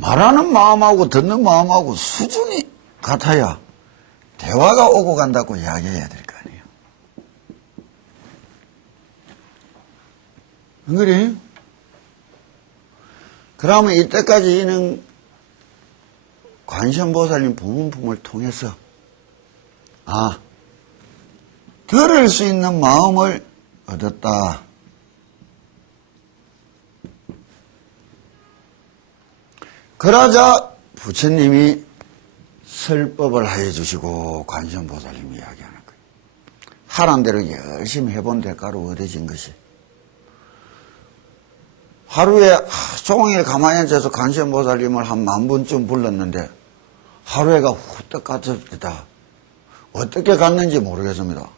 말하는 마음하고 듣는 마음하고 수준이 같아야 대화가 오고 간다고 이야기해야 될 거 아니에요. 안 그래요? 그러면 이때까지 이는 관세음보살님 부문품을 통해서 들을 수 있는 마음을 얻었다. 그러자 부처님이 설법을 하여 주시고 관세음보살님이 이야기하는 거예요. 하란 대로 열심히 해본 대가로 얻어진 것이. 하루에 종일 가만히 앉아서 관세음보살님을 한 10,000번쯤 불렀는데 하루에가 후딱 갔습니다. 어떻게 갔는지 모르겠습니다.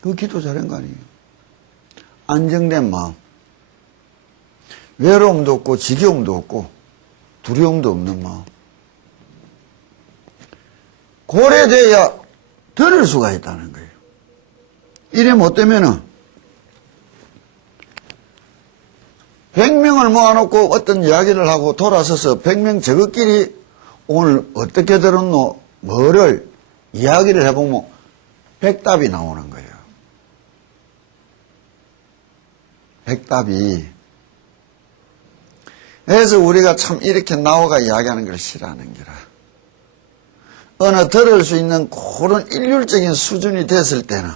그 기도 잘한 거 아니에요. 안정된 마음. 외로움도 없고 지겨움도 없고 두려움도 없는 마음. 고래돼야 들을 수가 있다는 거예요. 이래 못 되면은 100명을 모아놓고 어떤 이야기를 하고 돌아서서 100명 저것끼리 오늘 어떻게 들었노? 뭐를 이야기를 해보면 100답이 나오는 거예요. 100답이. 그래서 우리가 참 이렇게 나와가 이야기하는 걸 싫어하는 거라. 어느 들을 수 있는 그런 일률적인 수준이 됐을 때는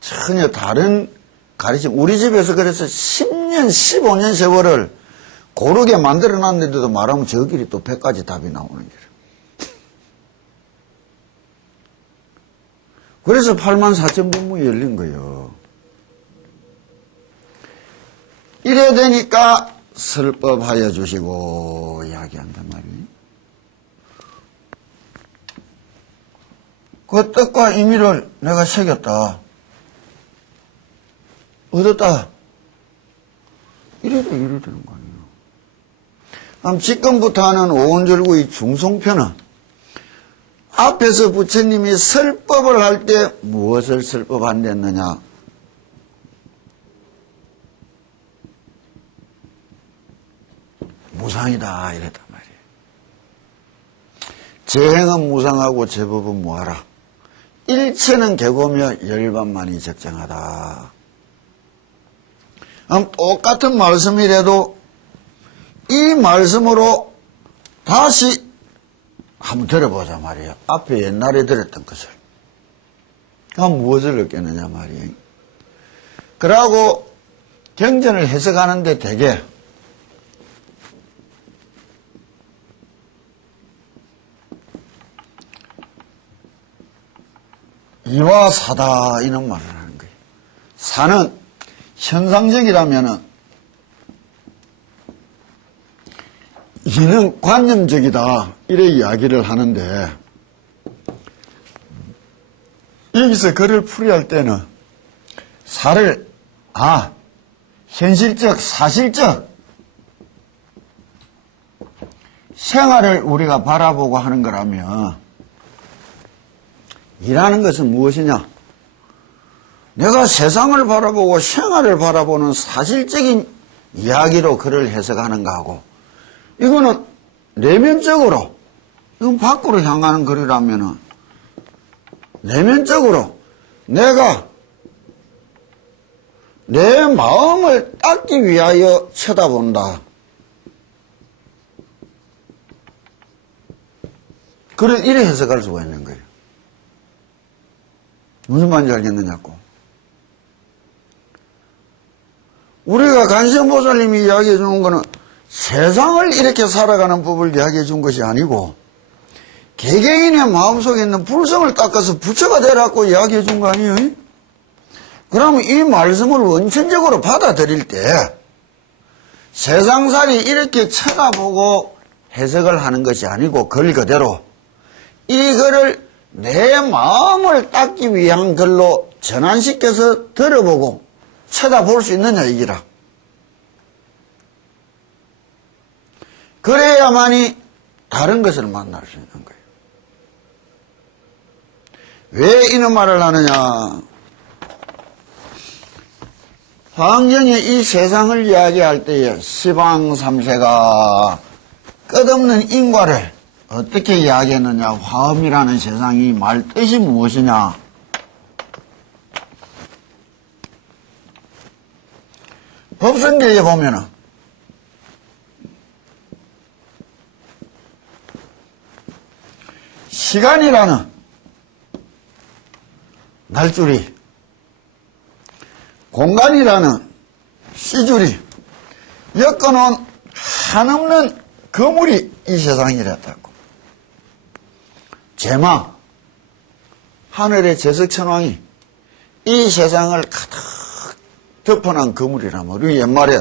전혀 다른 가르침. 우리 집에서 그래서 10년, 15년 세월을 고르게 만들어 놨는데도 말하면 저끼리 또 100가지 답이 나오는 거예요. 그래서 84,000법문이 열린 거예요. 이래 되니까 설법하여 주시고 이야기한단 말이에요. 그 뜻과 의미를 내가 새겼다. 얻었다. 이래도 되는 거 아니에요. 그럼 지금부터 하는 오온절구의 중송편은 앞에서 부처님이 설법을 할 때 무엇을 설법한댔느냐? 무상이다 이랬단 말이에요. 재행은 무상하고 제법은 무하라. 일체는 개고며 열반만이 적정하다. 똑같은 말씀이라도 이 말씀으로 다시 한번 들어보자 말이에요. 앞에 옛날에 들었던 것을. 그럼 무엇을 느꼈느냐 말이에요. 그러고 경전을 해석하는데 되게 이와 사다 이런 말을 하는 거예요. 사는 현상적이라면은 이는 관념적이다 이래 이야기를 하는데 여기서 글을 풀이할 때는 사를 현실적 사실적 생활을 우리가 바라보고 하는 거라면 이라는 것은 무엇이냐? 내가 세상을 바라보고 생활을 바라보는 사실적인 이야기로 글을 해석하는가 하고 이거는 내면적으로 이건 밖으로 향하는 글이라면은 내면적으로 내가 내 마음을 닦기 위하여 쳐다본다. 그래 이래 해석할 수가 있는 거예요. 무슨 말인지 알겠느냐고. 우리가 관세음보살님이 이야기해 주는 거는 세상을 이렇게 살아가는 법을 이야기해 준 것이 아니고 개개인의 마음속에 있는 불성을 닦아서 부처가 되라고 이야기해 준 거 아니에요? 그러면 이 말씀을 원천적으로 받아들일 때 세상살이 이렇게 쳐다보고 해석을 하는 것이 아니고 글 그대로 이 글을 내 마음을 닦기 위한 글로 전환시켜서 들어보고 쳐다볼 수 있느냐 이기라. 그래야만이 다른 것을 만날 수 있는 거예요. 왜 이런 말을 하느냐. 화엄경이 이 세상을 이야기할 때에 시방 삼세가 끝없는 인과를 어떻게 이야기했느냐. 화엄이라는 세상이 말 뜻이 무엇이냐. 법성계에 보면은 시간이라는 날줄이, 공간이라는 시줄이 엮어놓은 한없는 거물이 이 세상이랬다고. 제마, 하늘의 제석천왕이 이 세상을 가득 덮어놓은 거물이라면, 우리 옛말에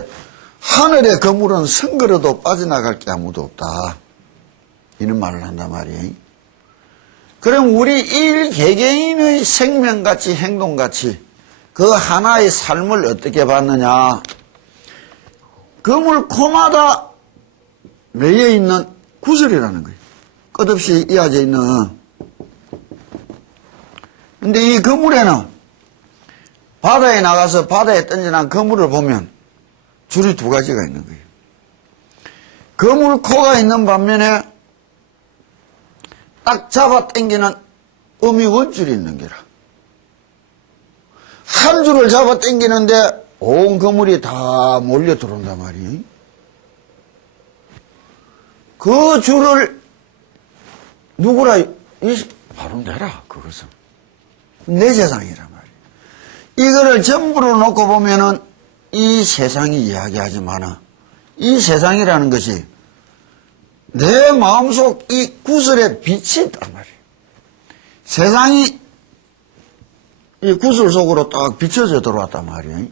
하늘의 거물은 성걸어도 빠져나갈 게 아무도 없다, 이런 말을 한단 말이에요. 그럼 우리 일개개인의 생명같이 행동같이 그 하나의 삶을 어떻게 봤느냐. 거물 코마다 매여 있는 구슬이라는 거예요. 끝없이 이어져 있는. 근데 이 거물에는 바다에 나가서 바다에 던져난 거물을 보면 줄이 두 가지가 있는 거예요. 거물 코가 있는 반면에 딱 잡아 당기는 어미 원줄이 있는 게라. 한 줄을 잡아 당기는데 온 거물이 다 몰려 들어온단 말이에요. 그 줄을 누구라, 바로 내라, 그것은. 내 세상이란 말이에요. 이거를 전부로 놓고 보면은 이 세상이 이야기하지만은 이 세상이라는 것이 내 마음속 이 구슬에 빛이 있단 말이에요. 세상이 이 구슬 속으로 딱 비춰져 들어왔단 말이에요.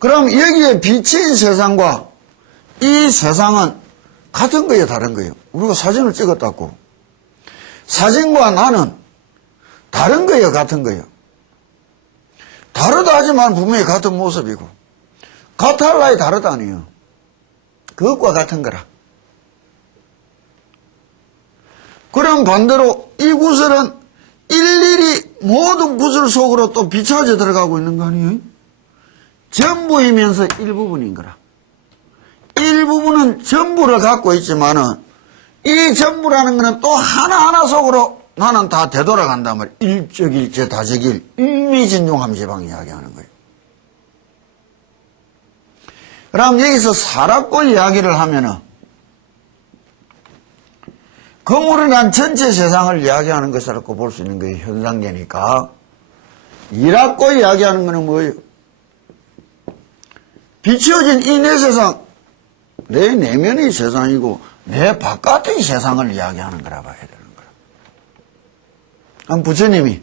그럼 여기에 비친 세상과 이 세상은 같은 거예요, 다른 거예요? 우리가 사진을 찍었다고. 사진과 나는 다른 거예요, 같은 거예요? 다르다 하지만 분명히 같은 모습이고, 같을라야 다르다 아니에요. 그것과 같은 거라. 그럼 반대로 이 구슬은 일일이 모든 구슬 속으로 또 비춰져 들어가고 있는 거 아니에요? 전부이면서 일부분인 거라. 일부분은 전부를 갖고 있지만은 이 전부라는 거는 또 하나하나 속으로 나는 다 되돌아간단 말이에요. 일적일체 다적일, 일미진종함지방 이야기하는 거예요. 그럼 여기서 사락고 이야기를 하면은 거물이란 전체 세상을 이야기하는 것이라고 볼 수 있는 거예요. 현상계니까. 이락고 이야기하는 거는 뭐예요? 비춰진 이 내 세상, 내 내면의 세상이고 내 바깥의 세상을 이야기하는 거라 봐야 되는 거야. 그럼 부처님이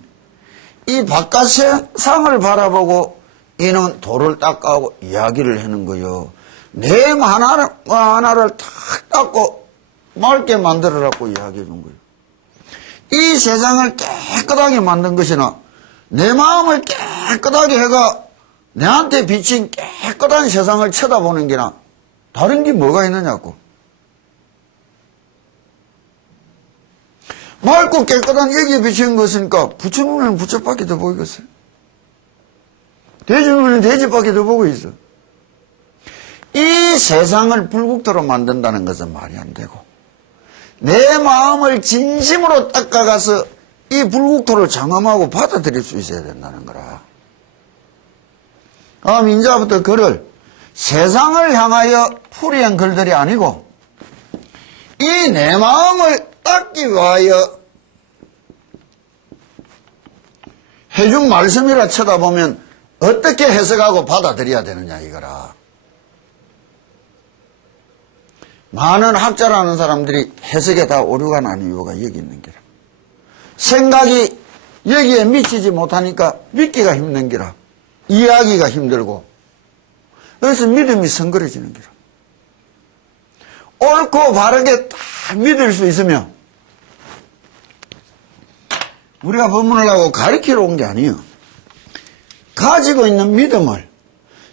이 바깥 세상을 바라보고 이는 돌을 닦아오고 이야기를 하는 거요. 내 하나를 탁 닦고 맑게 만들어라고 이야기해 준 거예요. 이 세상을 깨끗하게 만든 것이나 내 마음을 깨끗하게 해가 내한테 비친 깨끗한 세상을 쳐다보는 게나 다른 게 뭐가 있느냐고. 맑고 깨끗한 여기에 비친 것이니까 부처 눈에는 부처밖에 더 보이겠어요? 돼지 눈에는 돼지밖에 더 보고 있어. 이 세상을 불국토로 만든다는 것은 말이 안 되고 내 마음을 진심으로 닦아가서 이 불국토를 장엄하고 받아들일 수 있어야 된다는 거라. 이제부터 글을 세상을 향하여 풀이한 글들이 아니고 이 내 마음을 닦기 위하여 해준 말씀이라 쳐다보면 어떻게 해석하고 받아들여야 되느냐 이거라. 많은 학자라는 사람들이 해석에 다 오류가 나는 이유가 여기 있는 게라. 생각이 여기에 미치지 못하니까 믿기가 힘든 게라. 이해하기가 힘들고. 그래서 믿음이 성거려지는 게라. 옳고 바르게 다 믿을 수 있으면 우리가 법문을 하고 가르치러 온 게 아니에요. 가지고 있는 믿음을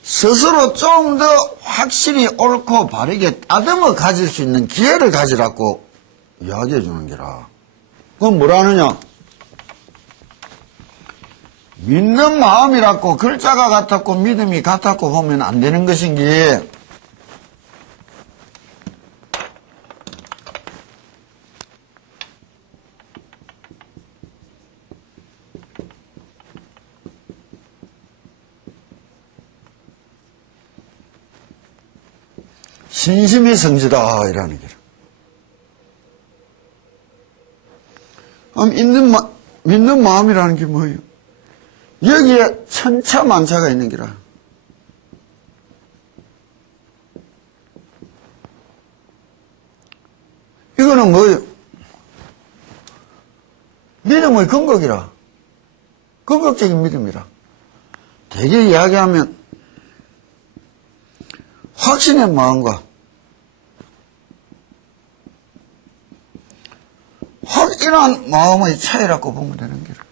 스스로 좀 더 확실히 옳고 바르게 따듬어 가질 수 있는 기회를 가지라고 이야기해 주는 게라. 그건 뭐라느냐? 믿는 마음이라고 글자가 같았고 믿음이 같았고 보면 안 되는 것인 게 신심이 성지다 이라는 게라. 믿는 마음이라는 게 뭐예요? 여기에 천차만차가 있는 기라. 이거는 뭐예요? 믿음의 근거기라. 근거적인 믿음이라. 대개 이야기하면 확신의 마음과 확인한 마음의 차이라고 보면 되는 거라.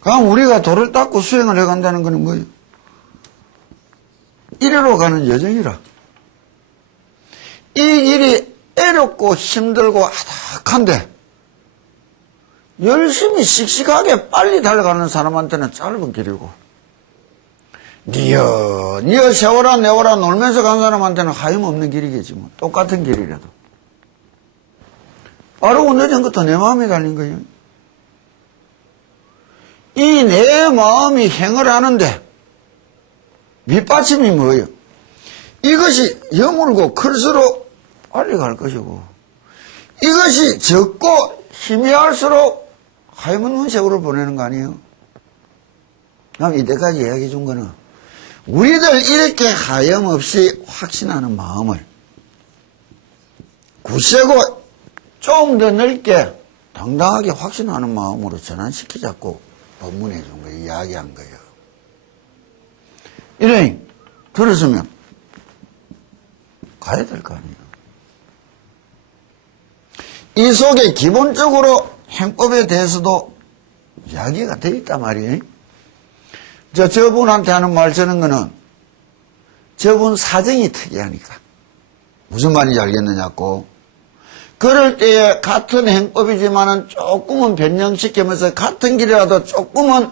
그럼 우리가 도를 닦고 수행을 해간다는 것은 뭐예요? 이리로 가는 여정이라. 이 길이 애롭고 힘들고 아닥한데 열심히 씩씩하게 빨리 달려가는 사람한테는 짧은 길이고 니어 세워라 내워라 놀면서 간 사람한테는 하염없는 길이겠지 뭐. 똑같은 길이라도 빠르고 늦은 것도 내 마음에 달린 거예요. 이 내 마음이 행을 하는데 밑받침이 뭐예요? 이것이 여물고 클수록 빨리 갈 것이고 이것이 적고 희미할수록 하얀 세월을 보내는 거 아니에요? 그럼 이때까지 이야기해 준 거는 우리들 이렇게 하염없이 확신하는 마음을 굳세고 좀 더 넓게 당당하게 확신하는 마음으로 전환시키자고 법문해 준 거예요. 이야기한 거예요. 이러니 들었으면 가야 될 거 아니에요. 이 속에 기본적으로 행법에 대해서도 이야기가 돼 있단 말이에요. 저분한테 하는 말 저는 거는 저분 사정이 특이하니까 무슨 말인지 알겠느냐고. 그럴 때에 같은 행법이지만은 조금은 변형시키면서 같은 길이라도 조금은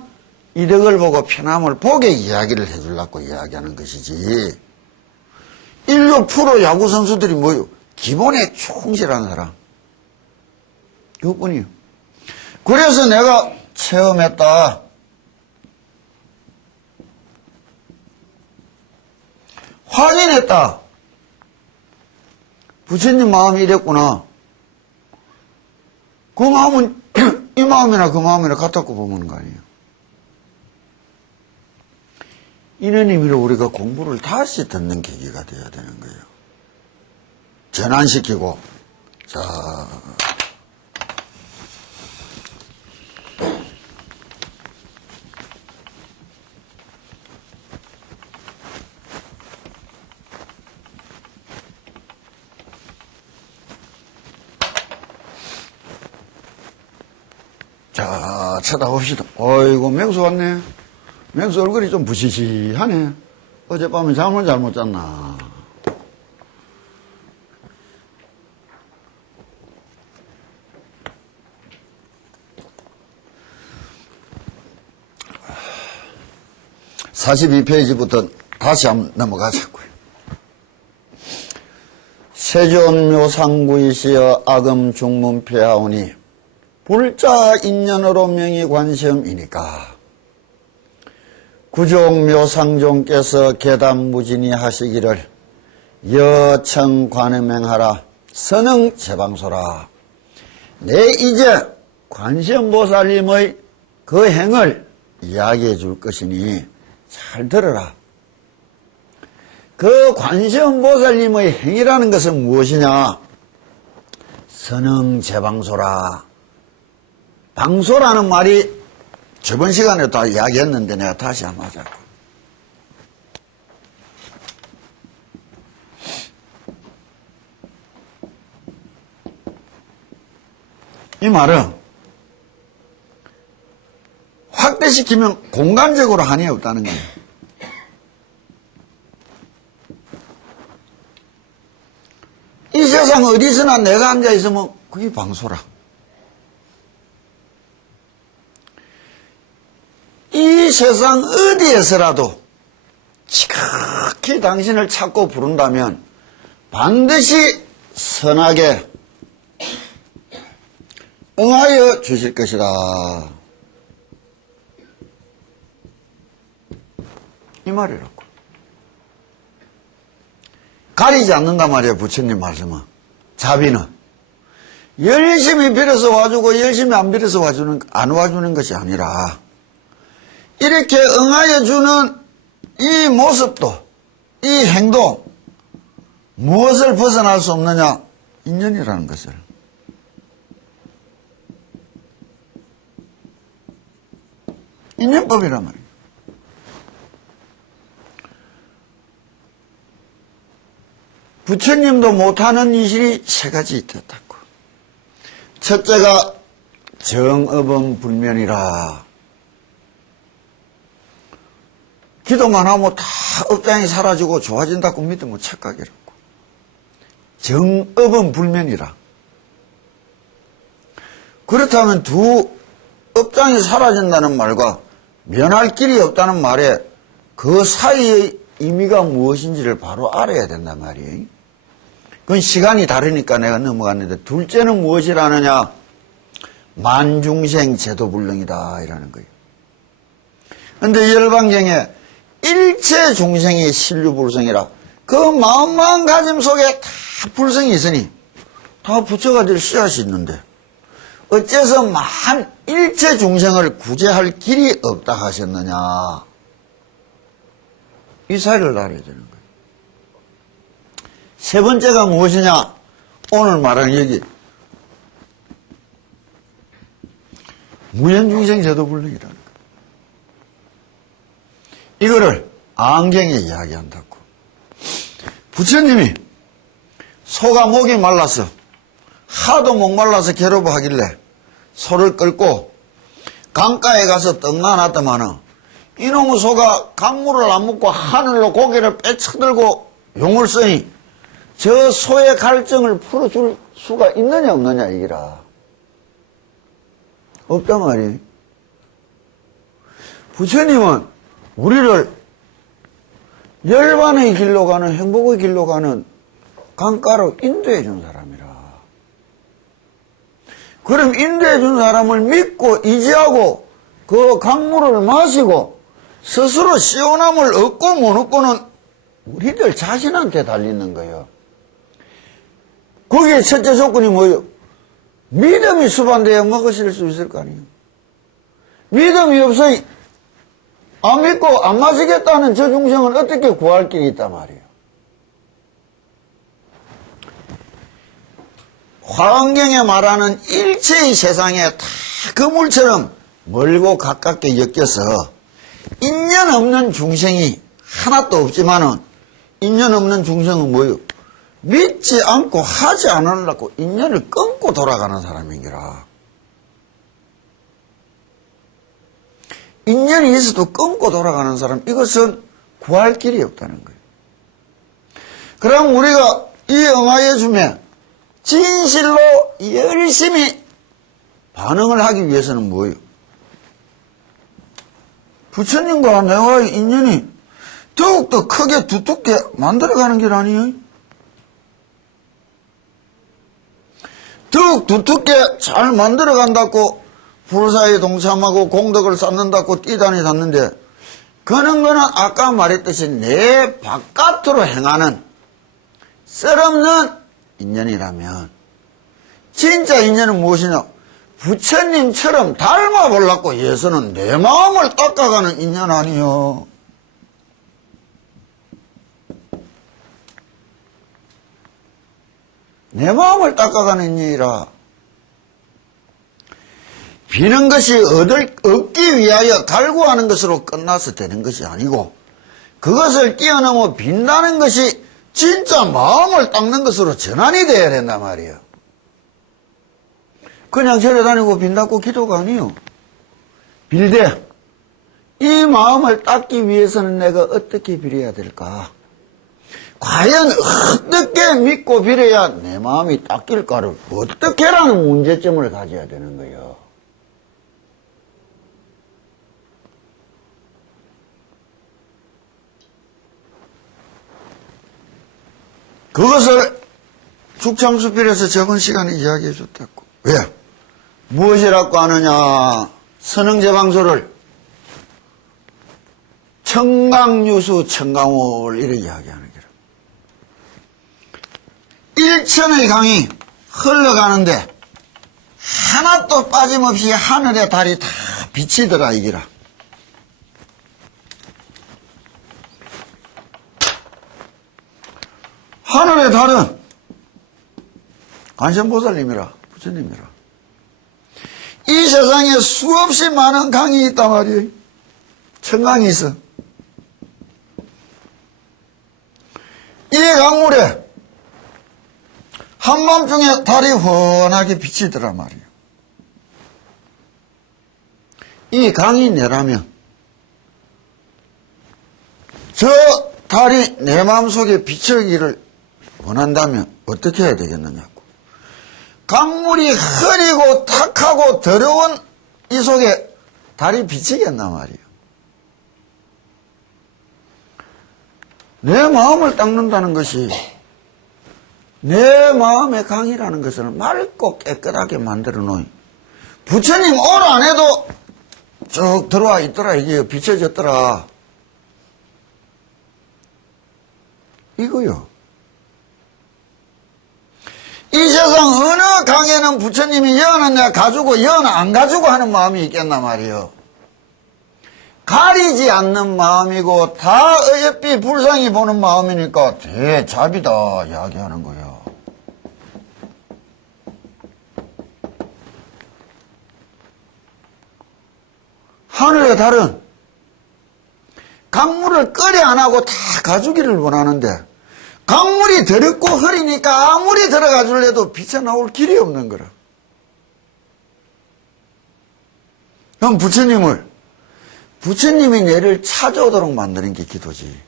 이득을 보고 편함을 보게 이야기를 해주려고 이야기하는 것이지. 인류 프로 야구 선수들이 뭐요? 기본에 충실한 사람. 그것뿐이요. 그래서 내가 체험했다. 확인했다. 부처님 마음이 이랬구나. 그 마음은 이 마음이나 그 마음이나 같았고 보면 거 아니에요. 이런 의미로 우리가 공부를 다시 듣는 계기가 되어야 되는 거예요. 전환시키고. 자, 쳐다봅시다. 어이구, 맹수 왔네. 맹수 얼굴이 좀 부시시하네. 어젯밤에 잠을 잘못 잤나. (42페이지부터) 다시 한번 넘어가자고요. 세존묘상구이시여 악음 중문폐하오니 불자 인연으로 명의 관시음이니까 구종묘상종께서 계단무진이 하시기를 여청 관음행하라 선흥 제방소라. 내 이제 관시음보살님의 그 행을 이야기해 줄 것이니 잘 들어라. 그 관시음보살님의 행이라는 것은 무엇이냐? 선흥 제방소라. 방소라는 말이 저번 시간에 다 이야기했는데 내가 다시 한번 하자고. 이 말은 확대시키면 공간적으로 한이 없다는 거예요. 이 세상 어디서나 내가 앉아있으면 그게 방소라. 이 세상 어디에서라도 지극히 당신을 찾고 부른다면 반드시 선하게 응하여 주실 것이다. 이 말이라고. 가리지 않는단 말이에요. 부처님 말씀은. 자비는. 열심히 빌어서 와주고 열심히 안 와주는 것이 아니라 이렇게 응하여 주는 이 모습도, 이 행동, 무엇을 벗어날 수 없느냐? 인연이라는 것을. 인연법이란 말이에요. 부처님도 못하는 일이 세 가지 있었다고. 첫째가 정업은 불면이라. 기도만 하면 다 업장이 사라지고 좋아진다고 믿으면 착각이라고. 정업은 불면이라. 그렇다면 두 업장이 사라진다는 말과 면할 길이 없다는 말에 그 사이의 의미가 무엇인지를 바로 알아야 된단 말이에요. 그건 시간이 다르니까 내가 넘어갔는데, 둘째는 무엇이라느냐? 만중생 제도불능이다 이라는 거예요. 그런데 열반경에 일체 중생이 신류불성이라, 그 마음가짐 속에 다 불성이 있으니 다 부처가 될 씨앗이 있는데 어째서 만 일체 중생을 구제할 길이 없다 하셨느냐? 이 사실을 알아야 되는 거예요. 세 번째가 무엇이냐? 오늘 말하는 여기 무연중생 제도불능이라는 거예요. 이거를 안경에 이야기한다고. 부처님이 소가 목이 말라서 하도 목말라서 괴로워하길래 소를 끌고 강가에 가서 떡나놨더만은 이놈의 소가 강물을 안 먹고 하늘로 고개를 빼쳐들고 용을 쓰니 저 소의 갈증을 풀어줄 수가 있느냐 없느냐 이기라. 없단 말이에요. 부처님은 우리를 열반의 길로 가는, 행복의 길로 가는 강가로 인도해 준 사람이라. 그럼 인도해 준 사람을 믿고 의지하고 그 강물을 마시고 스스로 시원함을 얻고 못 얻고는 우리들 자신한테 달리는 거예요. 거기에 첫째 조건이 뭐예요? 믿음이 수반되어 먹으실 수 있을 거 아니에요. 믿음이 없어 안 믿고 안 마시겠다는 저 중생은 어떻게 구할 길이 있단 말이에요. 화엄경에 말하는 일체의 세상에 다 그물처럼 멀고 가깝게 엮여서 인연 없는 중생이 하나도 없지만은 인연 없는 중생은 뭐예요? 믿지 않고 하지 않으려고 인연을 끊고 돌아가는 사람인기라. 인연이 있어도 끊고 돌아가는 사람, 이것은 구할 길이 없다는 거예요. 그럼 우리가 이 응하여 주면 진실로 열심히 반응을 하기 위해서는 뭐예요? 부처님과 내와의 인연이 더욱더 크게 두텁게 만들어가는 길 아니에요? 더욱 두텁게 잘 만들어간다고 불사에 동참하고 공덕을 쌓는다고 뛰다니셨는데, 그런 거는 아까 말했듯이 내 바깥으로 행하는 쓸없는 인연이라면, 진짜 인연은 무엇이냐? 부처님처럼 닮아보려고 위해서는 내 마음을 닦아가는 인연 아니요. 내 마음을 닦아가는 인연이라. 비는 것이 얻기 위하여 갈구하는 것으로 끝나서 되는 것이 아니고, 그것을 뛰어넘어 빈다는 것이 진짜 마음을 닦는 것으로 전환이 되어야 된단 말이에요. 그냥 절에 다니고 빈다고 기도가 아니에요. 빌되 이 마음을 닦기 위해서는 내가 어떻게 빌어야 될까? 과연 어떻게 믿고 빌어야 내 마음이 닦일까를 어떻게라는 문제점을 가져야 되는 거예요. 그것을 죽창수필에서 적은 시간에 이야기해 줬다고. 왜? 무엇이라고 하느냐? 선흥제방소를 청강유수 청강월 이렇게 이야기하는 거라. 일천의 강이 흘러가는데 하나도 빠짐없이 하늘의 달이 다 비치더라 이기라. 하늘의 달은 관세음보살님이라 부처님이라. 이 세상에 수없이 많은 강이 있단 말이에요. 천강이 있어. 이 강물에 한밤중에 달이 훤하게 비치더란 말이에요. 이 강이 내라면 저 달이 내 마음속에 비치기를 원한다면 어떻게 해야 되겠느냐고. 강물이 흐리고 탁하고 더러운 이 속에 달이 비치겠나 말이에요. 내 마음을 닦는다는 것이 내 마음의 강이라는 것을 맑고 깨끗하게 만들어 놓은 부처님 오늘 안 해도 쭉 들어와 있더라. 이게 비춰졌더라. 이거요. 이 세상 어느 강에는 부처님이 여는 내가 가지고 여는 안 가지고 하는 마음이 있겠나 말이요. 가리지 않는 마음이고 다 어여삐 불쌍히 보는 마음이니까 대잡이다 이야기하는 거예요. 하늘의 달은 강물을 끓여 안 하고 다 가주기를 원하는데 강물이 더럽고 흐리니까 아무리 들어가 줄래도 빛이 나올 길이 없는 거라. 그럼 부처님이 내를 찾아오도록 만드는 게 기도지.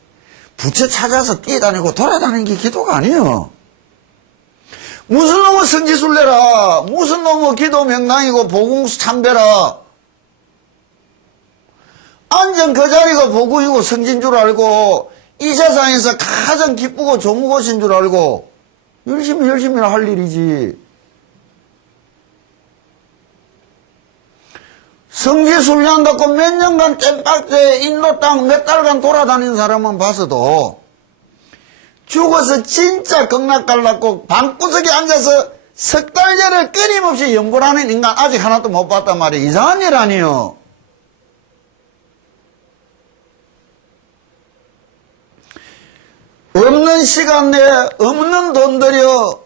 부처 찾아서 뛰어다니고 돌아다니는 게 기도가 아니에요. 무슨 놈의 성지순례라, 무슨 놈의 기도 명랑이고 보궁수 참배라. 안전 그 자리가 보궁이고 성진 줄 알고 이 세상에서 가장 기쁘고 좋은 곳인 줄 알고 열심히 할 일이지. 성지순례한다고 몇 년간 땜박대에 인도 땅 몇 달간 돌아다닌 사람은 봤어도 죽어서 진짜 극락갈랐고 방구석에 앉아서 석 달째를 끊임없이 연구를 하는 인간 아직 하나도 못 봤단 말이에요. 이상한 일 아니에요. 없는 시간 내에 없는 돈 들여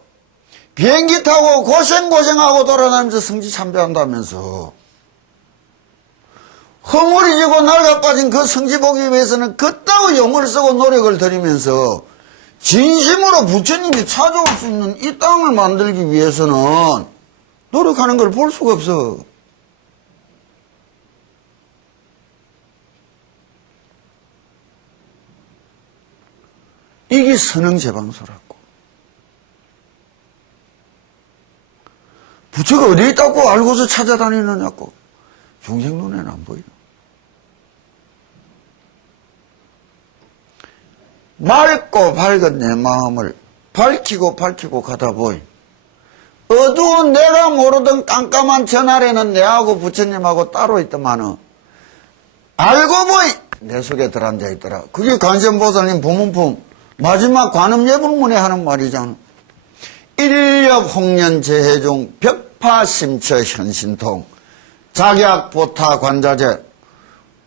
비행기 타고 고생하고 돌아다니면서 성지 참배한다면서 허물이지고 낡아빠진 그 성지 보기 위해서는 그따위 용을 쓰고 노력을 들이면서 진심으로 부처님이 찾아올 수 있는 이 땅을 만들기 위해서는 노력하는 걸 볼 수가 없어. 이게 선응제방소라고. 부처가 어디에 있다고 알고서 찾아다니느냐고. 중생 눈에는 안 보여. 맑고 밝은 내 마음을 밝히고 가다 보니 어두운 내가 모르던 깜깜한 전날에는 내하고 부처님하고 따로 있더만은 알고 보니 내 속에 들어앉아 있더라. 그게 관세음보살님 부문품 마지막 관음예불문에 하는 말이잖아. 일렵 홍련 재해중 벽파심처 현신통 작약 보타 관자재.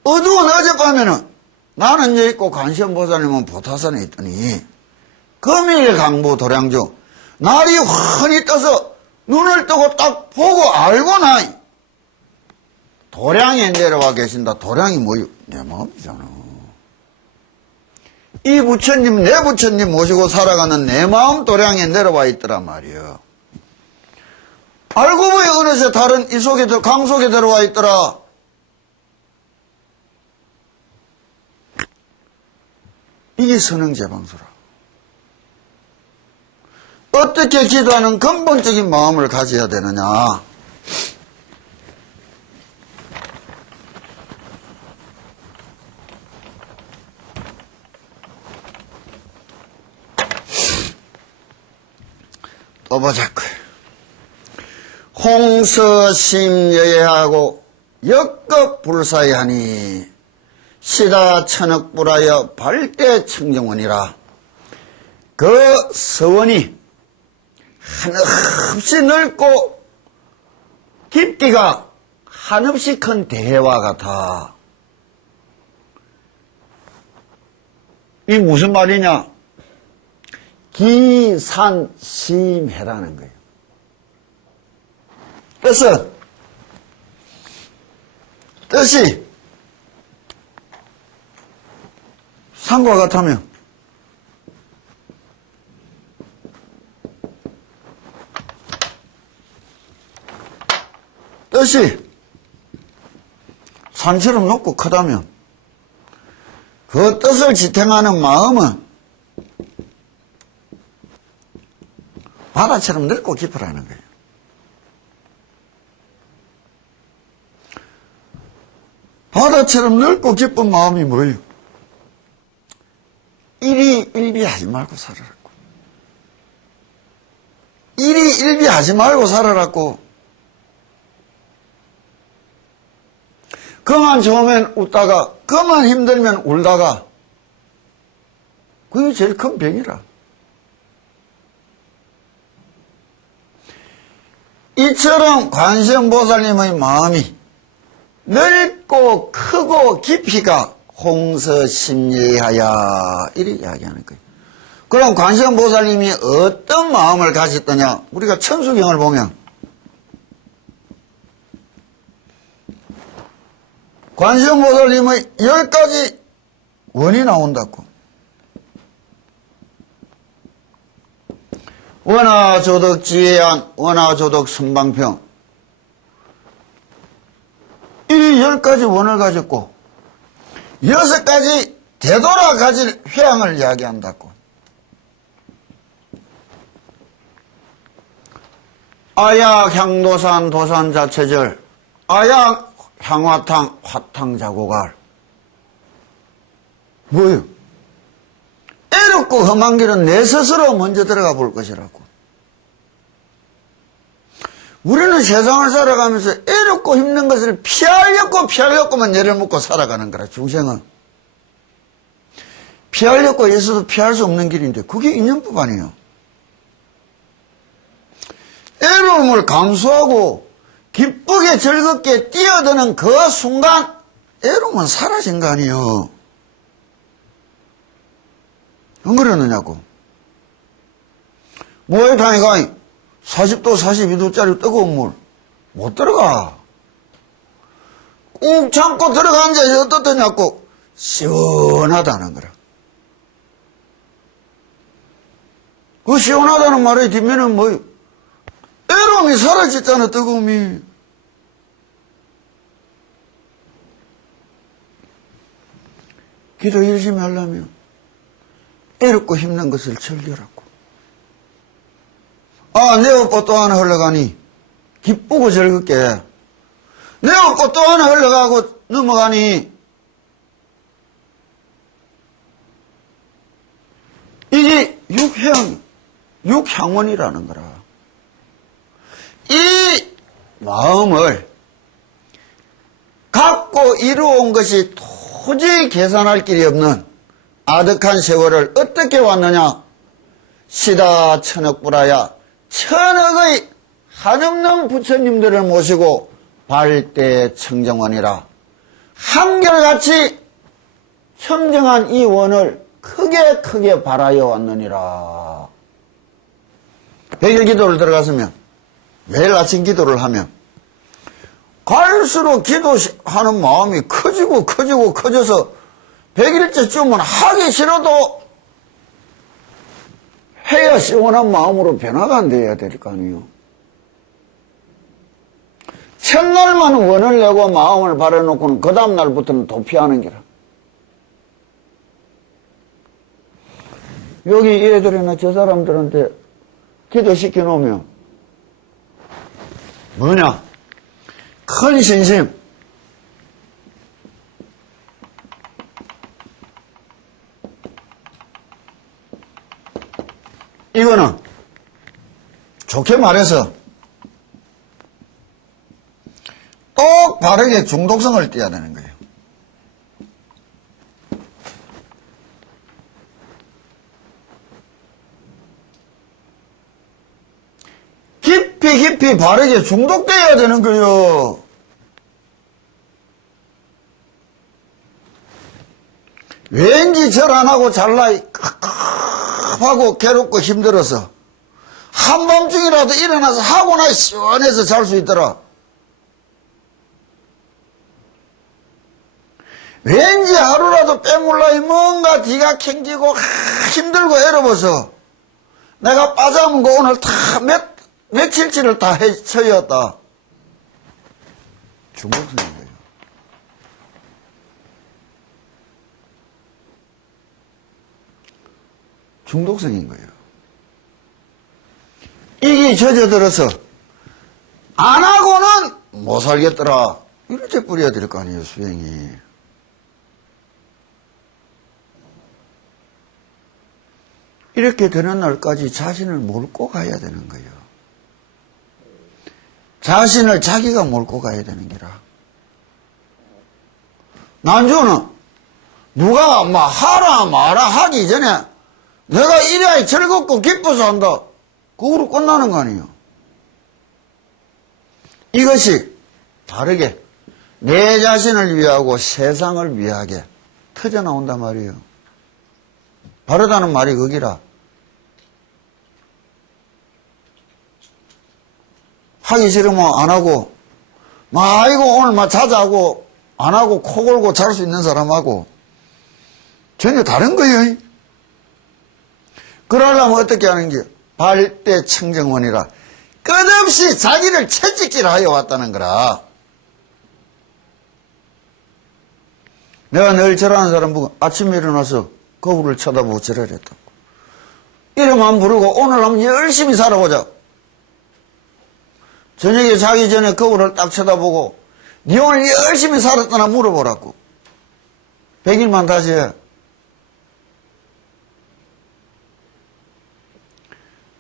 어두운 어젯밤에는 나는 여기 있고 관세음보살님은 보타산에 있더니 금일 강부 도량중 날이 훤히 떠서 눈을 뜨고 딱 보고 알고 나니 도량에 내려와 계신다. 도량이 뭐요? 내 마음이잖아. 이 부처님 내 부처님 모시고 살아가는 내 마음 도량에 내려와 있더란 말이야. 알고 보니 어느새 다른 이 속에 강 속에 들어와 있더라. 이게 선응제방소라. 어떻게 기도하는 근본적인 마음을 가져야 되느냐. 또 보자고. 홍서심여예하고 역겁불사이하니 시다 천억불하여 발대청정원이라. 그 서원이 한없이 넓고 깊이가 한없이 큰 대해와 같아. 이 무슨 말이냐? 기산심해라는 거예요. 뜻이 산과 같으면 뜻이 산처럼 높고 크다면 그 뜻을 지탱하는 마음은 바다처럼 넓고 깊으라는 거예요. 바다처럼 넓고 깊은 마음이 뭐예요? 일희일비하지 말고 살아라고. 일희일비하지 말고 살아라고. 그만 좋으면 웃다가 그만 힘들면 울다가 그게 제일 큰 병이라. 이처럼 관세음보살님의 마음이 넓고 크고 깊이가 홍서심예하야 이렇게 이야기하는 거예요. 그럼 관세음보살님이 어떤 마음을 가졌더냐? 우리가 천수경을 보면 관세음보살님의 10가지 원이 나온다고. 원하조덕지혜안, 원하조덕선방평. 이 10가지 원을 가졌고 6가지 되돌아 가질 회양을 이야기한다고. 아약 향도산 도산 자체절, 아약 향화탕 화탕자고갈. 뭐예요? 애롭고 험한 길은 내 스스로 먼저 들어가 볼 것이라고. 우리는 세상을 살아가면서 애롭고 힘든 것을 피하려고만 내를 먹고 살아가는 거라. 중생은 피하려고 해서도 피할 수 없는 길인데 그게 인연법 아니에요. 애로움을 감수하고 기쁘게 즐겁게 뛰어드는 그 순간 애로움은 사라진 거 아니에요. 안 그러느냐고. 모해탕이가 40도, 42도짜리 뜨거운 물 못 들어가. 꾹 참고 들어간 게 어떻더냐고. 시원하다는 거라. 그 시원하다는 말의 뒷면은 뭐예요? 애로움이 사라졌잖아, 뜨거움이. 기도 열심히 하려면 애롭고 힘든 것을 즐겨라고. 아, 내 옷꽃 또 하나 흘러가니 기쁘고 즐겁게. 내 옷꽃 또 하나 흘러가고 넘어가니 이게 육향원이라는 거라. 이 마음을 갖고 이루어온 것이 도저히 계산할 길이 없는 아득한 세월을 어떻게 왔느냐? 시다 천억불하야 천억의 한없는 부처님들을 모시고 발대 청정원이라 한결같이 청정한 이 원을 크게 바라여 왔느니라. 백일 기도를 들어갔으면 매일 아침 기도를 하면 갈수록 기도하는 마음이 커져서 100일째쯤은 하기 싫어도 해야 시원한 마음으로 변화가 안 돼야 될 거 아니에요. 첫날만 원을 내고 마음을 바라놓고는 그 다음날부터는 도피하는 기라. 여기 이 애들이나 저 사람들한테 기도시켜 놓으면 뭐냐? 큰 신심. 이거는 좋게 말해서 똑 바르게 중독성을 띄어야 되는 거예요. 깊이 바르게 중독돼야 되는 거요. 왠지 절 안 하고 잘나 하고 괴롭고 힘들어서 한밤중이라도 일어나서 하고나 시원해서 잘 수 있더라. 왠지 하루라도 빼몰라이 뭔가 뒤가 캥기고 힘들고 애러워서 내가 빠져먹은 거 오늘 다 며칠치를 다 헤쳐였다. 중독성인 거예요. 중독성인 거예요. 이게 젖어들어서 안 하고는 못 살겠더라. 이럴 때 뿌려야 될 거 아니에요, 수행이. 이렇게 되는 날까지 자신을 몰고 가야 되는 거예요. 자신을 자기가 몰고 가야 되는 기라. 난주는 누가 막 하라 마라 하기 전에 내가 이래야 즐겁고 기뻐서 한다. 그거로 끝나는 거 아니에요. 이것이 다르게 내 자신을 위하고 세상을 위하게 터져나온단 말이에요. 바르다는 말이 거기라. 하기 싫으면 안 하고, 아이고, 오늘 막 자자고, 안 하고, 코 골고 잘 수 있는 사람하고, 전혀 다른 거예요. 그러려면 어떻게 하는 게, 발대 청정원이라, 끝없이 자기를 채찍질하여 왔다는 거라. 내가 늘 절하는 사람 보고, 아침에 일어나서 거울을 쳐다보고 절을 했다고. 이름 안 부르고, 오늘 한번 열심히 살아보자. 저녁에 자기 전에 거울을 딱 쳐다보고 니 오늘 열심히 살았다나 물어보라고. 100일만 다시 해.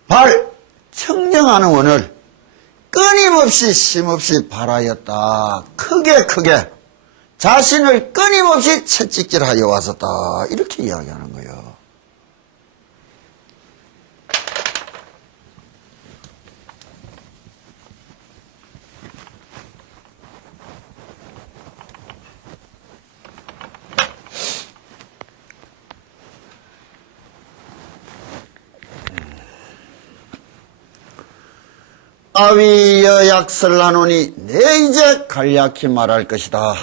발 청정하는 원을 끊임없이 쉼없이 발하였다. 크게 자신을 끊임없이 채찍질하여 왔었다. 이렇게 이야기하는 거예요. 아위여약설하노니 내 이제 간략히 말할 것이다.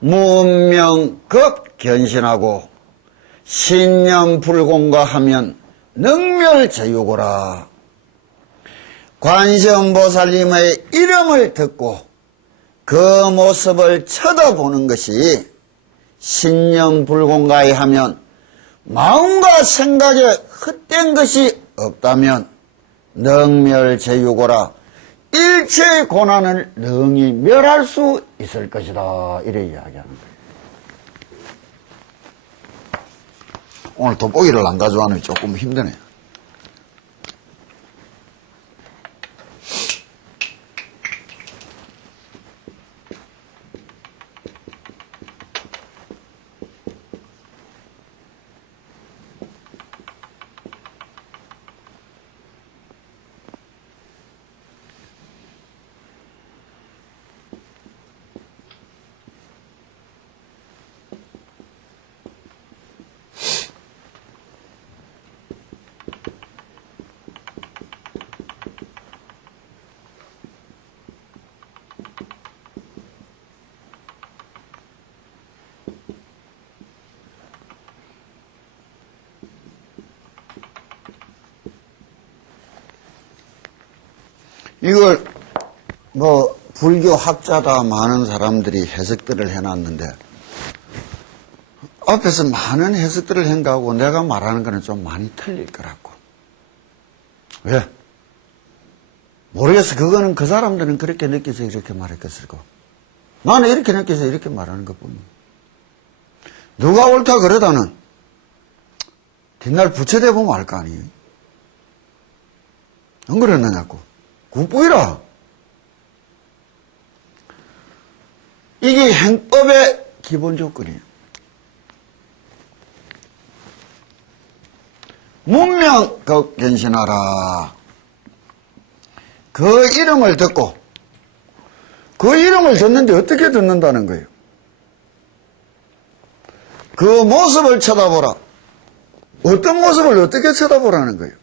문명급 견신하고 신념불공가하면 능멸제유고라. 관세음보살님의 이름을 듣고 그 모습을 쳐다보는 것이 신념불공가에 하면 마음과 생각에 헛된 것이 없다면 능멸제유고라. 일체의 고난을 능히 멸할 수 있을 것이다. 이래 이야기하는 거예요. 오늘 돋보기를 안 가져와는 조금 힘드네요. 이걸 불교 학자다 많은 사람들이 해석들을 해놨는데 앞에서 많은 해석들을 한 거하고 내가 말하는 거는 좀 많이 틀릴 거라고. 왜? 모르겠어. 그거는 그 사람들은 그렇게 느껴서 이렇게 말했겠을 거. 나는 이렇게 느껴서 이렇게 말하는 것뿐이야. 누가 옳다 그러다는 뒷날 부처대 보면 알 거 아니에요. 안 그랬느냐고. 굿보이라. 이게 행법의 기본 조건이에요. 문명급 견신하라. 그 이름을 듣고 그 이름을 듣는데 어떻게 듣는다는 거예요? 그 모습을 쳐다보라. 어떤 모습을 어떻게 쳐다보라는 거예요?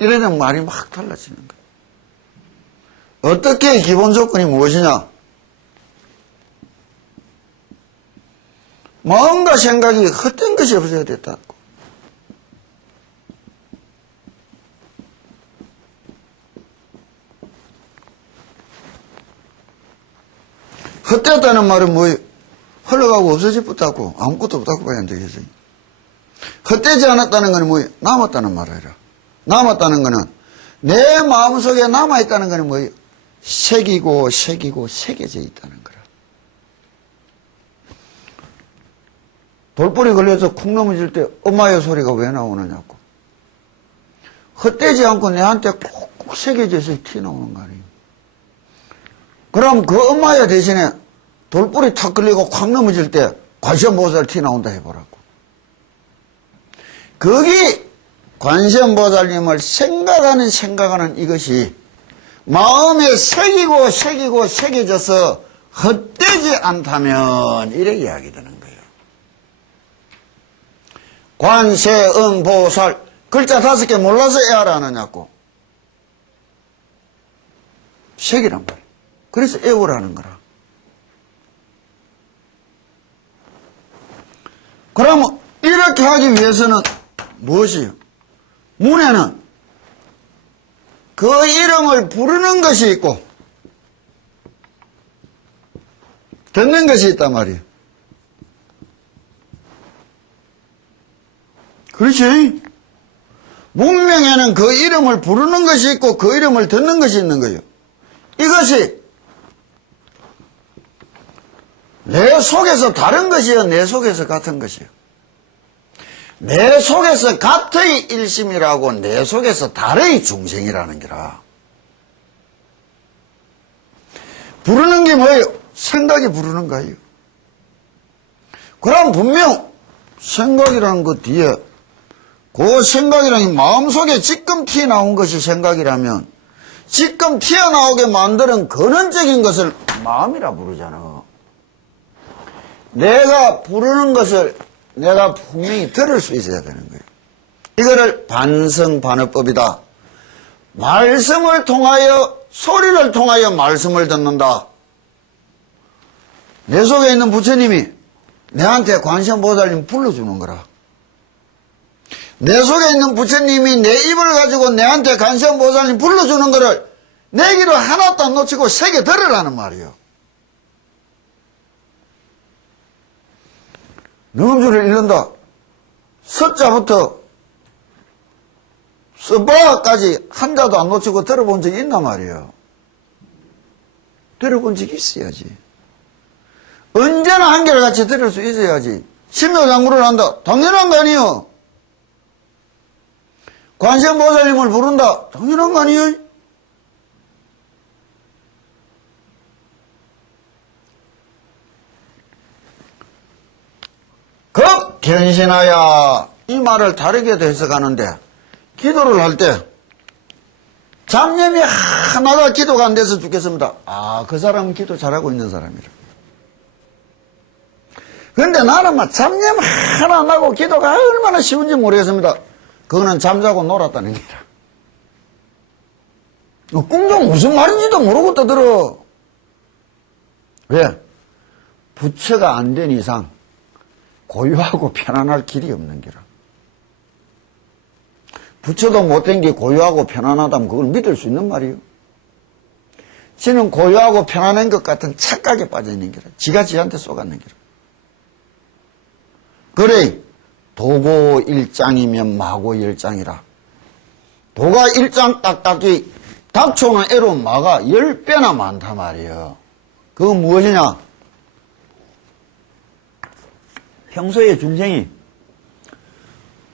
이러면 말이 막 달라지는 거예요. 어떻게 기본 조건이 무엇이냐? 마음과 생각이 헛된 것이 없어야 됐다고. 헛되었다는 말은 뭐예요? 흘러가고 없어졌다고 아무것도 없다고 봐야 안 되겠어요. 헛되지 않았다는 건 뭐예요? 남았다는 말이라. 남았다는 거는 내 마음속에 남아있다는 거는 뭐예요? 새기고 새겨져 있다는 거라. 돌뿌리 걸려서 쿵 넘어질 때 엄마의 소리가 왜 나오느냐고. 헛되지 않고 내한테 콕콕 새겨져서 튀어나오는 거 아니에요. 그럼 그 엄마의 대신에 돌뿌리 탁 걸리고 콱 넘어질 때 관세음보살 튀어나온다 해보라고. 거기 관세음보살님을 생각하는 이것이 마음에 새기고 새겨져서 헛되지 않다면 이렇게 이야기 되는 거예요. 관세음보살 글자 5개 몰라서 애하라느냐고. 새기란 말이에요. 그래서 애우라는 거라. 그러면 이렇게 하기 위해서는 무엇이요? 문에는 그 이름을 부르는 것이 있고 듣는 것이 있단 말이에요. 그렇지? 문명에는 그 이름을 부르는 것이 있고 그 이름을 듣는 것이 있는 거예요. 이것이 내 속에서 다른 것이요, 내 속에서 같은 것이요. 내 속에서 같의 일심이라고 내 속에서 달의 중생이라는 게라. 부르는 게 뭐예요? 생각이 부르는 거예요. 그럼 분명 생각이라는 것 뒤에 그 생각이라는 게 마음속에 지금 튀어나온 것이 생각이라면 지금 튀어나오게 만드는 근원적인 것을 마음이라 부르잖아. 내가 부르는 것을 내가 분명히 들을 수 있어야 되는 거예요. 이거를 반성반어법이다. 말씀을 통하여 소리를 통하여 말씀을 듣는다. 내 속에 있는 부처님이 내한테 관세음보살님 불러주는 거라. 내 속에 있는 부처님이 내 입을 가지고 내한테 관세음보살님 불러주는 거를 내 귀로 하나도 안 놓치고 새겨 들으라는 말이에요. 능음주를 읽는다. 서자부터 서바까지 한자도 안 놓치고 들어본 적이 있단 말이에요. 들어본 적이 있어야지. 언제나 한결같이 들을 수 있어야지. 신묘장구를 한다. 당연한 거 아니에요. 관세음보살님을 부른다. 당연한 거 아니에요. 급견신하야 이 말을 다르게 해석하는데 기도를 할 때 잡념이 하나가 기도가 안 돼서 죽겠습니다. 아, 그 사람은 기도 잘하고 있는 사람이라. 그런데 나는 막 잡념 하나 안 나고 기도가 얼마나 쉬운지 모르겠습니다. 그거는 잠자고 놀았다는 게라. 꿈도 무슨 말인지도 모르고 떠들어. 왜? 부처가 안 된 이상 고요하고 편안할 길이 없는 게라. 부처도 못된 게 고요하고 편안하다면 그걸 믿을 수 있는 말이요. 지는 고요하고 편안한 것 같은 착각에 빠져있는 게라. 지가 지한테 쏘갔는 게라. 그래, 도고 일장이면 마고 열장이라. 도가 일장 딱딱이 닥쳐오는 애로 마가 10배나 많단 말이에요. 그건 무엇이냐? 평소에 중생이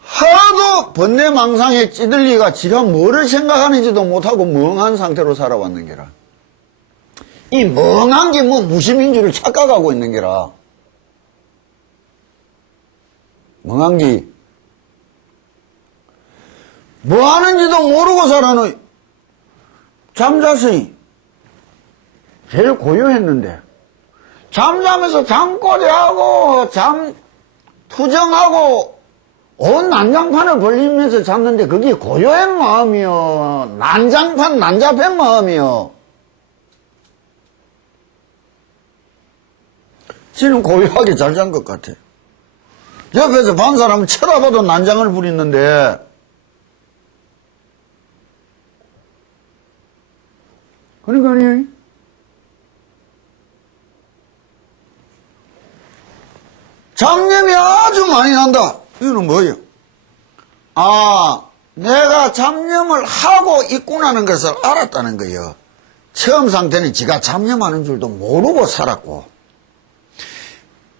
하도 번뇌망상에 찌들리가 지가 뭐를 생각하는지도 못하고 멍한 상태로 살아왔는 게라. 이 멍한 게 뭐 무심인 줄을 착각하고 있는 게라. 멍한기. 뭐 하는지도 모르고 살아는 잠자서니 제일 고요했는데 잠자면서 잠꼬대하고 투정하고 온 난장판을 벌리면서 잤는데 그게 고요한 마음이요. 난장판 난잡한 마음이요. 지는 고요하게 잘 잔 것 같아. 옆에서 반 사람은 쳐다봐도 난장을 부리는데 그러니까 아니에요. 잡념이 아주 많이 난다. 이거는 뭐예요? 아, 내가 잡념을 하고 있구나는 것을 알았다는 거예요. 처음 상태는 지가 잡념하는 줄도 모르고 살았고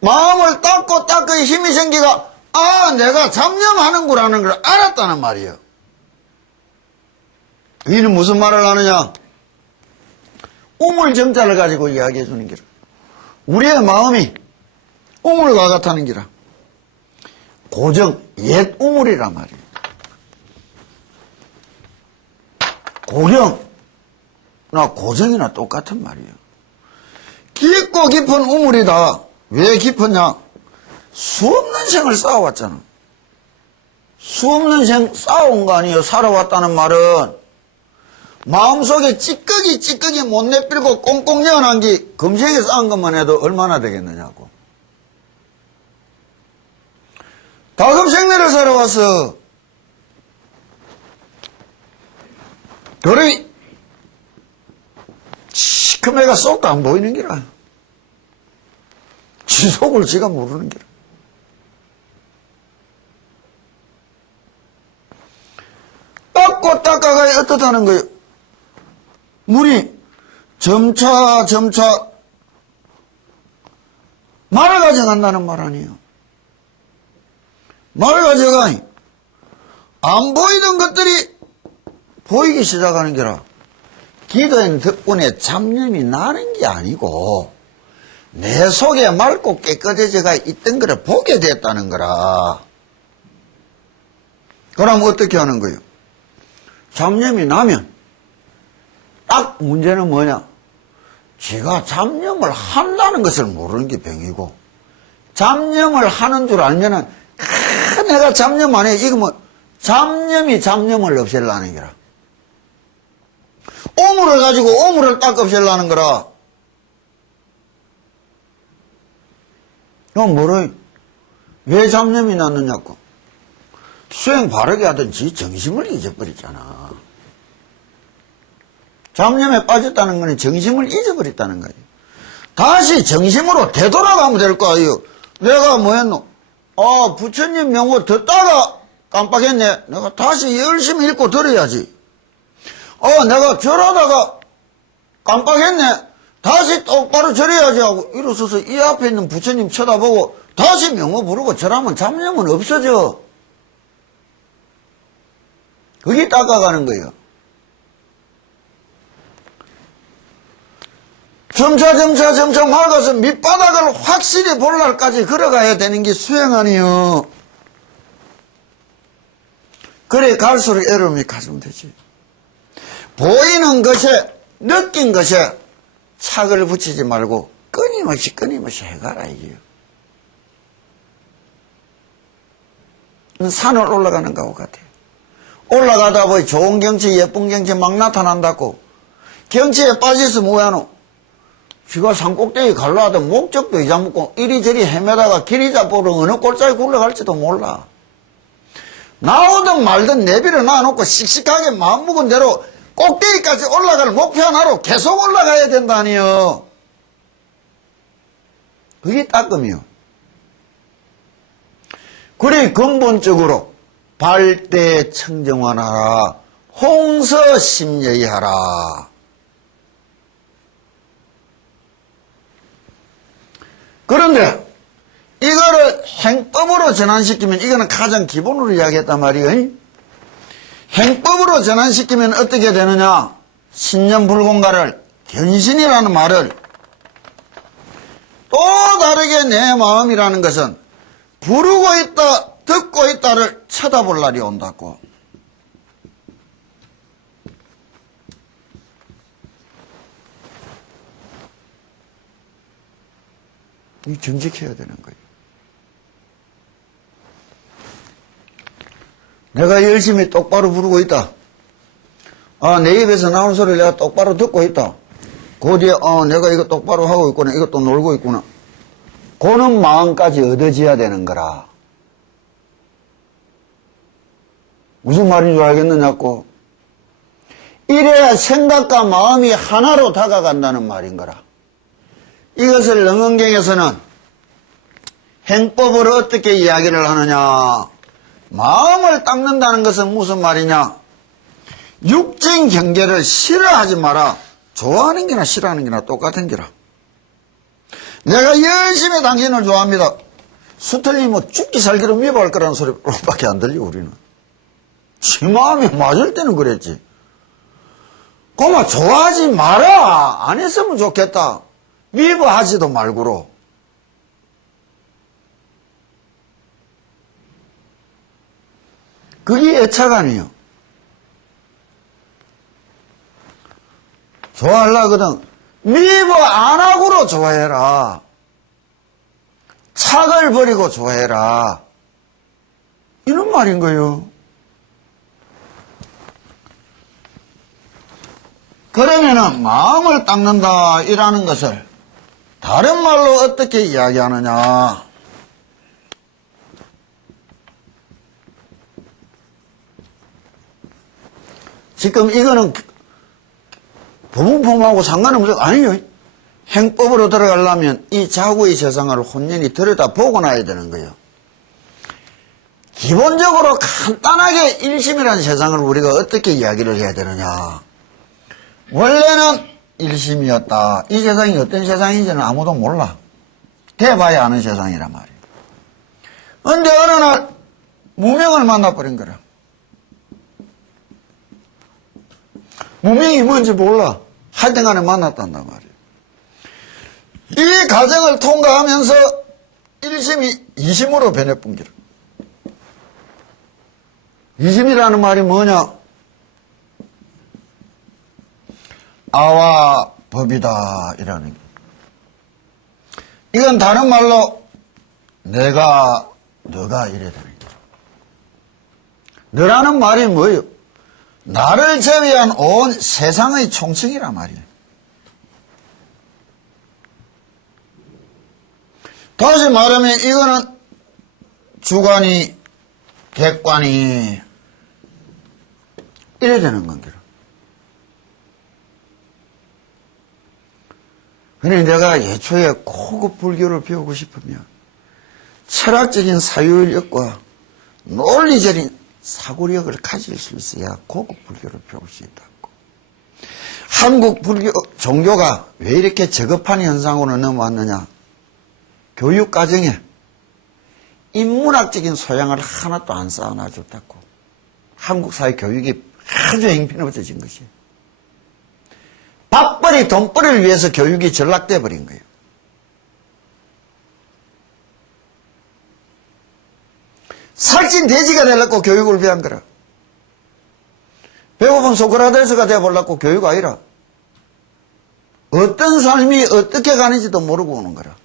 마음을 닦고 힘이 생기가 아, 내가 잡념하는구라는 걸 알았다는 말이에요. 이는 무슨 말을 하느냐? 우물정자를 가지고 이야기해 주는 기라. 우리의 마음이 우물과 같다는 기라. 고정, 옛 우물이란 말이에요. 고령나 고정이나 똑같은 말이에요. 깊고 깊은 우물이다. 왜 깊었냐? 수없는 생을 쌓아왔잖아. 수없는 생 쌓아온 거 아니에요. 살아왔다는 말은 마음속에 찌꺼기 못 내밀고 꽁꽁 열어난 게 금생에 쌓은 것만 해도 얼마나 되겠느냐고. 다금생내를 살아왔어. 그래 시커매가 쏙도 안 보이는 기라. 지 속을 지가 모르는 기라. 닦고 닦아가 어떻다는 거예요? 물이 점차 맑아져 간다는 말 아니에요. 맑아져가 안 보이던 것들이 보이기 시작하는 게라. 기도의 덕분에 잡념이 나는 게 아니고 내 속에 맑고 깨끗해져가 있던 거를 보게 됐다는 거라. 그럼 어떻게 하는 거예요? 잡념이 나면 딱 문제는 뭐냐? 지가 잡념을 한다는 것을 모르는 게 병이고 잡념을 하는 줄 알면은 내가 잡념 안 해. 이거 뭐 잡념이 잡념을 없애려는 거라. 오물을 가지고 오물을 딱 없애려는 거라. 그럼 뭐래? 왜 잡념이 났느냐고. 수행 바르게 하든지 정심을 잊어버렸잖아. 잡념에 빠졌다는 거는 정심을 잊어버렸다는 거예요. 다시 정심으로 되돌아가면 될 거 아니에요. 내가 뭐 했노? 부처님 명호 듣다가 깜빡했네. 내가 다시 열심히 읽고 들어야지. 내가 절하다가 깜빡했네. 다시 똑바로 절해야지 하고 일어서서 이 앞에 있는 부처님 쳐다보고 다시 명호 부르고 절하면 잡념은 없어져. 그게 닦아가는 거예요. 점차 맑아서 밑바닥을 확실히 볼 날까지 걸어가야 되는 게 수행 아니에요. 그래 갈수록 애로움이 가지면 되지. 보이는 것에 느낀 것에 착을 붙이지 말고 끊임없이 해가라 이게요. 산을 올라가는 거하고 같아요. 올라가다 보니 좋은 경치 예쁜 경치 막 나타난다고 경치에 빠져서 뭐하노? 지가 산꼭대기 갈라 하던 목적도 잊어먹고 이리저리 헤매다가 길 잊어보러 어느 꼴짝에 굴러갈지도 몰라. 나오든 말든 내비를 놔놓고 씩씩하게 마음먹은 대로 꼭대기까지 올라갈 목표 하나로 계속 올라가야 된다니요. 그게 따끔이요. 그래 근본적으로 발대 청정환하라 홍서심여의하라. 그런데 이거를 행법으로 전환시키면 이거는 가장 기본으로 이야기했단 말이에요. 행법으로 전환시키면 어떻게 되느냐? 신념불공가를 견신이라는 말을 또 다르게 내 마음이라는 것은 부르고 있다 듣고 있다를 쳐다볼 날이 온다고. 이 정직해야 되는 거예요. 내가 열심히 똑바로 부르고 있다. 내 입에서 나온 소리를 내가 똑바로 듣고 있다. 그 뒤에 내가 이거 똑바로 하고 있구나. 이것도 놀고 있구나. 그는 마음까지 얻어져야 되는 거라. 무슨 말인 줄 알겠느냐고. 이래야 생각과 마음이 하나로 다가간다는 말인 거라. 이것을楞严경에서는 행법으로 어떻게 이야기를 하느냐. 마음을 닦는다는 것은 무슨 말이냐. 육진 경계를 싫어하지 마라. 좋아하는 게나 싫어하는 게나 똑같은 게라. 내가 열심히 당신을 좋아합니다. 수틀리 죽기 살기로 미워할 거라는 소리밖에 안 들려 우리는. 지 마음이 맞을 때는 그랬지. 고마 좋아하지 마라. 안 했으면 좋겠다. 미워하지도 말고로. 그게 애착 아니에요. 좋아하려거든. 미워 안 하고로 좋아해라. 착을 버리고 좋아해라. 이런 말인 거예요. 그러면은 마음을 닦는다 이라는 것을 다른 말로 어떻게 이야기하느냐. 지금 이거는 법문품하고 상관없는 거 아니에요. 행법으로 들어가려면 이 자구의 세상을 혼연히 들여다보고 나야 되는 거예요. 기본적으로 간단하게 일심이라는 세상을 우리가 어떻게 이야기를 해야 되느냐. 원래는 일심이었다. 이 세상이 어떤 세상인지는 아무도 몰라. 돼봐야 아는 세상이란 말이에요. 근데 어느 날 무명을 만나버린 거라. 무명이 뭔지 몰라. 하여튼간에 만났단단 말이에요. 이 과정을 통과하면서 일심이 이심으로 변해본 기라. 이심이라는 말이 뭐냐? 아와 법이다 이라는 게. 이건 다른 말로 내가 너가 이래야 되는 거죠. 너라는 말이 뭐예요? 나를 제외한 온 세상의 총칭이란 말이에요. 다시 말하면 이거는 주관이 객관이 이래야 되는 건데요. 그러니 내가 애초에 고급 불교를 배우고 싶으면 철학적인 사유력과 논리적인 사고력을 가질 수 있어야 고급 불교를 배울 수 있다고. 한국 불교 종교가 왜 이렇게 저급한 현상으로 넘어왔느냐. 교육 과정에 인문학적인 소양을 하나도 안 쌓아놔줬다고. 한국 사회 교육이 아주 형편없어진 것이에요. 밥벌이 돈벌이를 위해서 교육이 전락돼 버린 거예요. 살찐 돼지가 되려고 교육을 배운 거라. 배고픈 소크라테스가 되어보려고 교육 아니라. 어떤 삶이 어떻게 가는지도 모르고 오는 거라.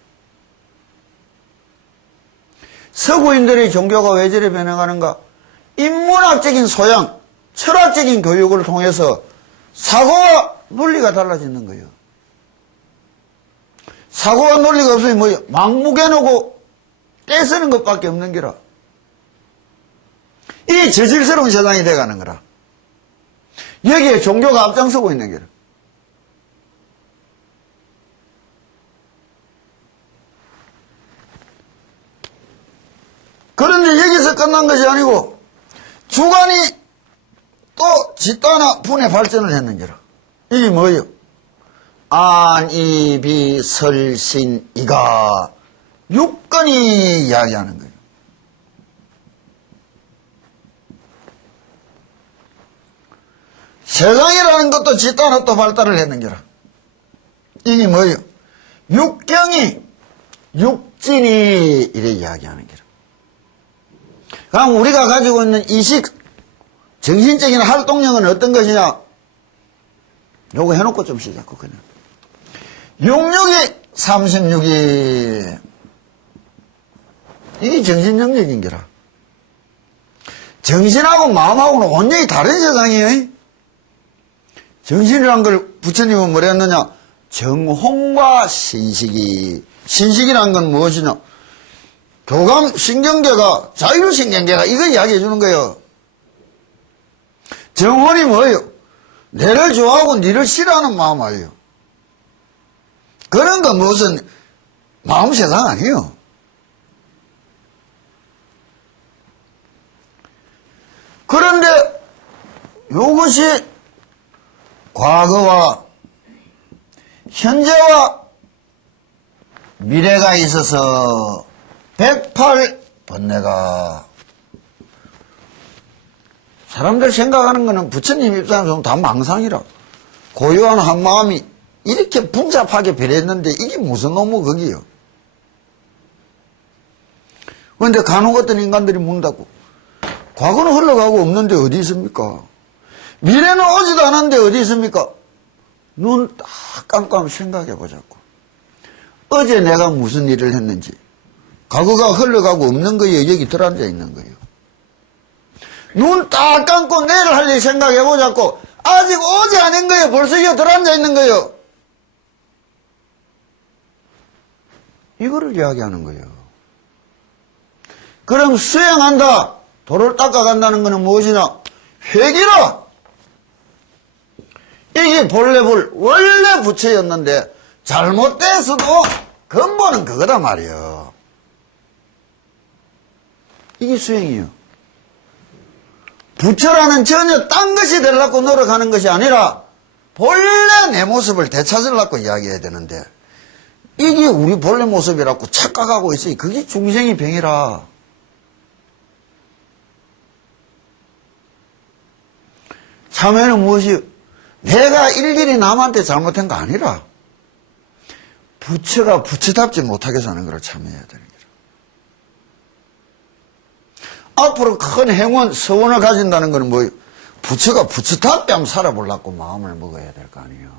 서구인들의 종교가 왜 저리 변해가는가? 인문학적인 소양, 철학적인 교육을 통해서 사고와 논리가 달라지는 거예요. 사고와 논리가 없으면 뭐예요? 막무가내고 떼쓰는 것밖에 없는 거라. 이 저질스러운 세상이 돼가는 거라. 여기에 종교가 앞장서고 있는 거라. 그런데 여기서 끝난 것이 아니고 주관이 또 집단화 분의 발전을 했는 거라. 이게 뭐예요? 안이비설신이가 육건이 이야기하는 거예요. 세상이라는 것도 집단화 또 발달을 했는 거라. 이게 뭐예요? 육경이 육진이 이래 이야기하는 거라. 그럼 우리가 가지고 있는 이식, 정신적인 활동력은 어떤 것이냐? 요거 해놓고 좀 시작하고 그냥. 66이 36이 이게 정신영역인 거라. 정신하고 마음하고는 완전히 다른 세상이에요. 정신이란 걸 부처님은 뭐라 했느냐? 정홍과 신식이. 신식이란 건 무엇이냐? 교감 신경계가, 자율신경계가 이걸 이야기해 주는 거예요. 정혼이 뭐예요? 내를 좋아하고 니를 싫어하는 마음 아니에요. 그런 건 무슨 마음 세상 아니에요. 그런데 이것이 과거와 현재와 미래가 있어서 108번뇌가 사람들 생각하는 거는 부처님 입장에서는 다 망상이라. 고요한 한마음이 이렇게 분잡하게 변했는데 이게 무슨 놈의 거기요. 그런데 간혹 어떤 인간들이 묻는다고. 과거는 흘러가고 없는데 어디 있습니까? 미래는 오지도 않았는데 어디 있습니까? 눈 딱 감고 생각해 보자고. 어제 내가 무슨 일을 했는지. 과거가 흘러가고 없는 거예요? 여기 들어앉아 있는 거예요? 눈 딱 감고 내일 할 일 생각해 보자고. 아직 어제 아닌 거예요? 벌써 여기 들어앉아 있는 거예요? 이거를 이야기하는 거예요. 그럼 수행한다. 도를 닦아간다는 것은 무엇이냐? 회기라. 이게 본래 원래 부처였는데 잘못돼서도 근본은 그거다 말이에요. 이게 수행이에요. 부처라는 전혀 딴 것이 되려고 노력하는 것이 아니라 본래 내 모습을 되찾으려고 이야기해야 되는데 이게 우리 본래 모습이라고 착각하고 있어요. 그게 중생의 병이라. 참회는 무엇이요? 내가 일일이 남한테 잘못한 거 아니라 부처가 부처답지 못하게 사는 걸 참회해야 되는 거죠. 앞으로 큰 행운, 서원을 가진다는 것은 뭐예요? 부처가 부처답게 한번 살아보려고 마음을 먹어야 될 거 아니에요.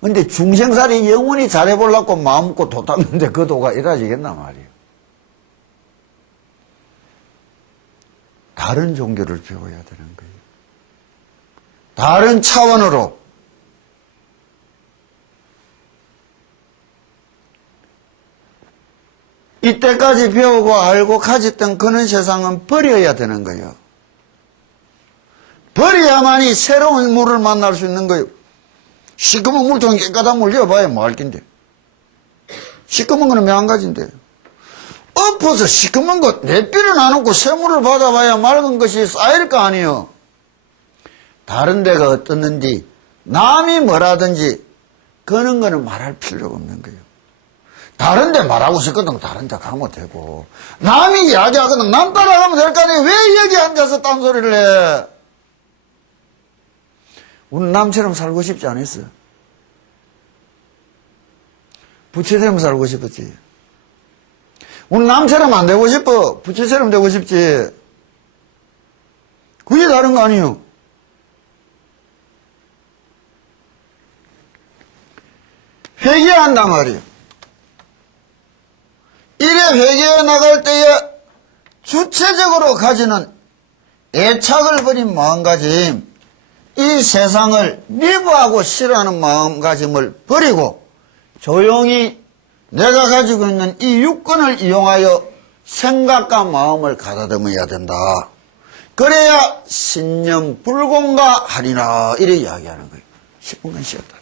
근데 중생살이 영원히 잘해보려고 마음 먹고 도 닦는데 그 도가 이루어지겠나 말이에요. 다른 종교를 배워야 되는 거예요. 다른 차원으로. 이때까지 배우고 알고 가졌던 그런 세상은 버려야 되는 거예요. 버려야만이 새로운 물을 만날 수 있는 거예요. 시커먼 물통에 깨끗한 물 넣어봐야 뭐 할 낀데. 시커먼 거는 몇 한 가지인데. 엎어서 시커먼 것 내비를 나누고 새물을 받아봐야 맑은 것이 쌓일 거 아니에요. 다른 데가 어떻는지 남이 뭐라든지 그런 거는 말할 필요가 없는 거예요. 다른 데 말하고 싶거든 다른 데 가면 되고 남이 이야기하거든 남 따라가면 될 거 아니에요. 왜 여기 앉아서 딴소리를 해. 우리 남처럼 살고 싶지 않았어요. 부처처럼 살고 싶었지. 우리 남처럼 안 되고 싶어. 부처처럼 되고 싶지. 그게 다른 거 아니에요. 회개한단 말이에요. 이래 회개해 나갈 때에 주체적으로 가지는 애착을 버린 마음가짐, 이 세상을 미워하고 싫어하는 마음가짐을 버리고 조용히 내가 가지고 있는 이 육권을 이용하여 생각과 마음을 가다듬어야 된다. 그래야 신념 불공가 하리라 이래 이야기하는 거예요. 10분간 쉬었다.